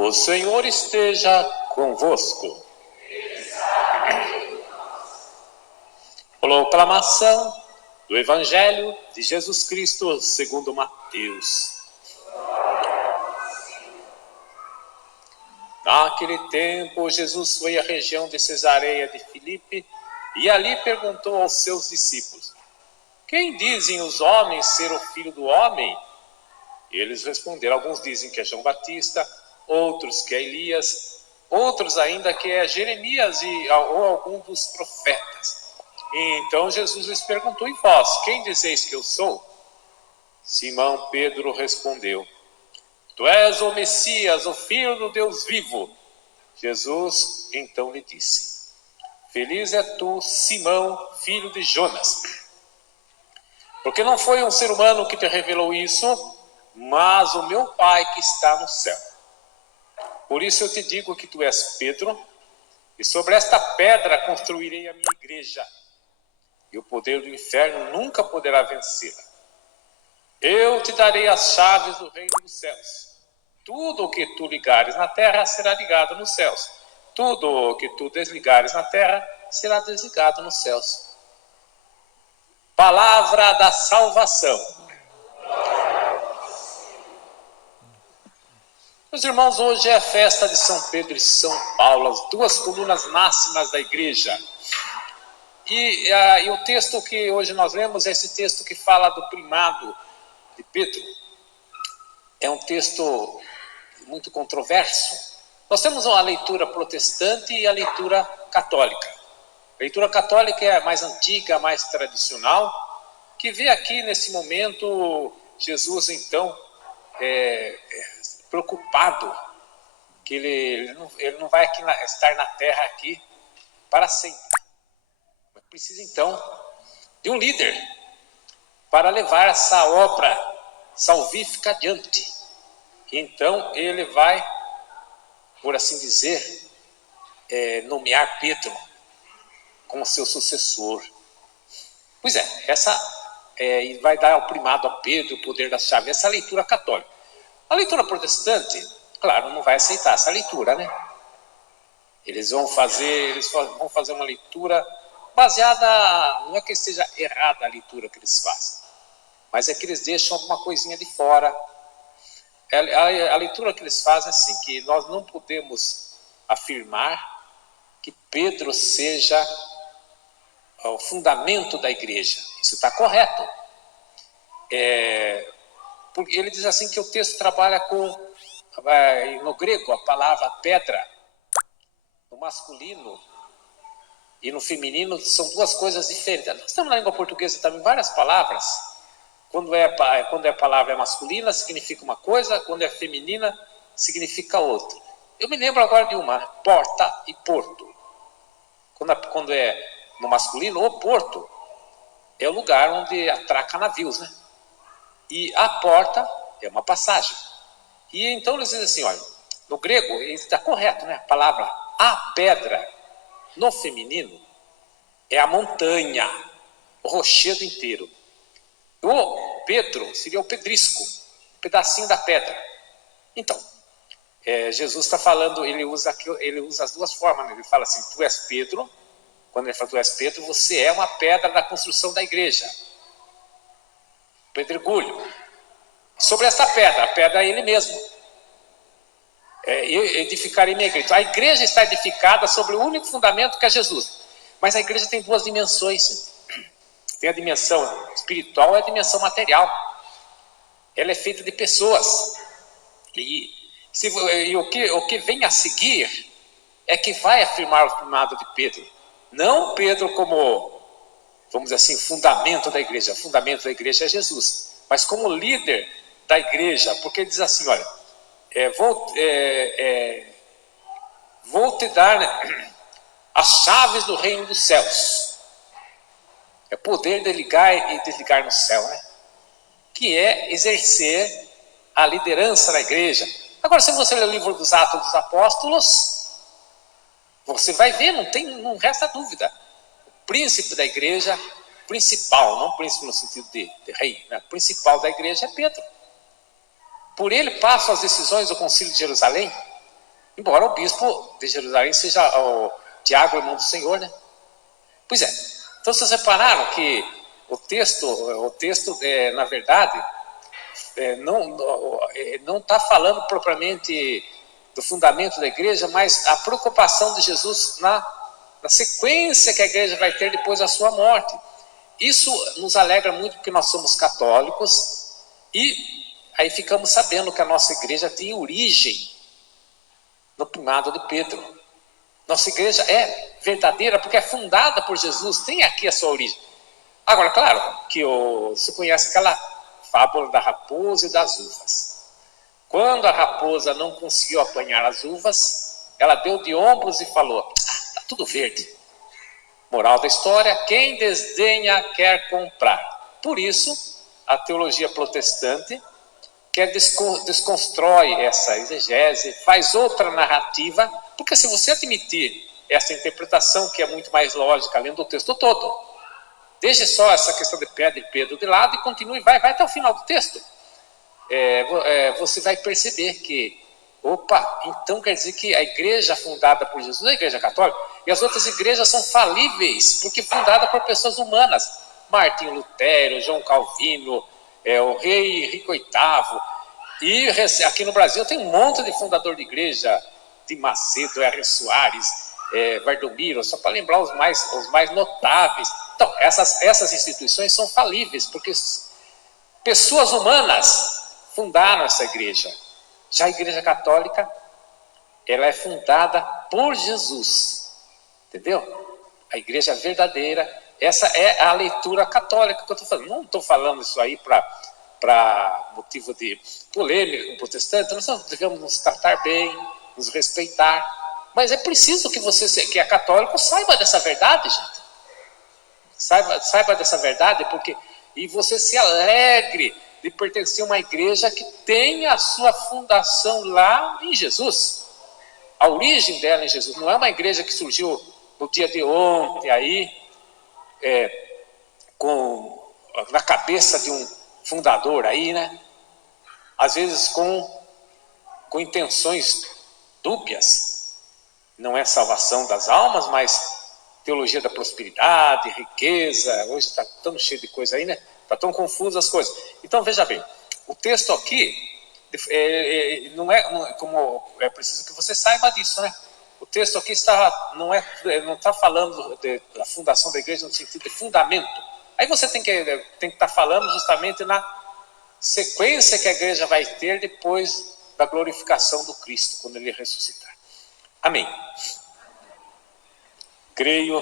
O Senhor esteja convosco. Proclamação do Evangelho de Jesus Cristo segundo Mateus. Naquele tempo, Jesus foi à região de Cesareia de Filipe e ali perguntou aos seus discípulos: quem dizem os homens ser o Filho do Homem? Eles responderam: alguns dizem que é João Batista, outros que é Elias, outros ainda que é Jeremias ou algum dos profetas. E então Jesus lhes perguntou: e vós, quem dizeis que eu sou? Simão Pedro respondeu: tu és o Messias, o Filho do Deus vivo. Jesus então lhe disse: feliz é tu, Simão, filho de Jonas, porque não foi um ser humano que te revelou isso, mas o meu Pai que está no céu. Por isso eu te digo que tu és Pedro, e sobre esta pedra construirei a minha igreja, e o poder do inferno nunca poderá vencê-la. Eu te darei as chaves do reino dos céus. Tudo o que tu ligares na terra será ligado nos céus. Tudo o que tu desligares na terra será desligado nos céus. Palavra da salvação. Meus irmãos, hoje é a festa de São Pedro e São Paulo, as duas colunas máximas da igreja. E o texto que hoje nós lemos é esse texto que fala do primado de Pedro. É um texto muito controverso. Nós temos uma leitura protestante e a leitura católica. A leitura católica é a mais antiga, a mais tradicional, que vê aqui nesse momento Jesus então preocupado que ele não vai estar na terra aqui para sempre. Mas precisa então de um líder para levar essa obra salvífica adiante. E então ele vai, por assim dizer, nomear Pedro como seu sucessor. Pois e vai dar o primado a Pedro, o poder da chave. Essa é a leitura católica. A leitura protestante, claro, não vai aceitar essa leitura, né? Eles vão fazer uma leitura baseada, não é que esteja errada a leitura que eles fazem, mas é que eles deixam alguma coisinha de fora. A leitura que eles fazem é assim, que nós não podemos afirmar que Pedro seja o fundamento da igreja. Isso está correto. Porque ele diz assim que o texto trabalha com, no grego, a palavra pedra, no masculino e no feminino são duas coisas diferentes. Nós temos na língua portuguesa também várias palavras. Quando a palavra é masculina, significa uma coisa, quando é feminina, significa outra. Eu me lembro agora de uma, porta e porto. Quando é no masculino, o porto é o lugar onde atraca navios, né? E a porta é uma passagem. E então eles dizem assim, olha, no grego, está correto, né? A palavra a pedra, no feminino, é a montanha, o rochedo inteiro. O Pedro seria o pedrisco, um pedacinho da pedra. Então, Jesus está falando, ele usa as duas formas, né? Ele fala assim, tu és Pedro. Quando ele fala tu és Pedro, você é uma pedra da construção da igreja. Pedregulho. Sobre essa pedra, a pedra é ele mesmo. Eu edificarei minha igreja. A igreja está edificada sobre o único fundamento que é Jesus. Mas a igreja tem duas dimensões. Tem a dimensão espiritual e a dimensão material. Ela é feita de pessoas. E o que vem a seguir é que vai afirmar o primado de Pedro. Não Pedro como, vamos dizer assim, fundamento da igreja. O fundamento da igreja é Jesus. Mas como líder da igreja, porque ele diz assim, olha, vou te dar, né, as chaves do reino dos céus. É poder de ligar e desligar no céu, né? Que é exercer a liderança da igreja. Agora, se você ler o livro dos Atos dos Apóstolos, você vai ver, não resta dúvida. O príncipe da igreja, principal, não príncipe no sentido de rei, né? O principal da igreja é Pedro. Por ele passam as decisões do Concílio de Jerusalém. Embora o bispo de Jerusalém seja o Tiago, irmão do Senhor, né? Pois é. Então vocês repararam que o texto na verdade, não está falando propriamente do fundamento da igreja, mas a preocupação de Jesus na sequência que a igreja vai ter depois da sua morte. Isso nos alegra muito porque nós somos católicos e aí ficamos sabendo que a nossa igreja tem origem no primado de Pedro. Nossa igreja é verdadeira porque é fundada por Jesus, tem aqui a sua origem. Agora, claro, que você conhece aquela fábula da raposa e das uvas. Quando a raposa não conseguiu apanhar as uvas, ela deu de ombros e falou: tá tudo verde. Moral da história: quem desdenha quer comprar. Por isso, a teologia protestante desconstrói essa exegese, faz outra narrativa, porque se você admitir essa interpretação, que é muito mais lógica, lendo o texto todo, deixe só essa questão de Pedro de lado e continue, vai até o final do texto. Você vai perceber que, então quer dizer que a igreja fundada por Jesus é a igreja católica, e as outras igrejas são falíveis, porque fundada por pessoas humanas. Martinho Lutero, João Calvino, o rei Henrique VIII, e aqui no Brasil tem um monte de fundador de igreja, de Macedo, R. Soares, Valdomiro, só para lembrar os mais notáveis. Então, essas instituições são falíveis, porque pessoas humanas fundaram essa igreja. Já a igreja católica, ela é fundada por Jesus, entendeu? A igreja verdadeira, essa é a leitura católica que eu estou falando. Não estou falando isso aí para motivo de polêmica com o protestante. Nós devemos nos tratar bem, nos respeitar, mas é preciso que você, que é católico, saiba dessa verdade, gente. Saiba dessa verdade, e você se alegre de pertencer a uma igreja que tem a sua fundação lá em Jesus. A origem dela em Jesus. Não é uma igreja que surgiu no dia de ontem aí, na cabeça de um fundador aí, né? Às vezes com intenções dúbias. Não é salvação das almas, mas teologia da prosperidade, riqueza. Hoje está tão cheio de coisa aí, né? Está tão confuso as coisas. Então, veja bem, o texto aqui não é preciso que você saiba disso, né? O texto aqui não está falando da fundação da igreja no sentido de fundamento. Aí você tem que estar falando justamente na sequência que a igreja vai ter depois da glorificação do Cristo, quando ele ressuscitar. Amém. Creio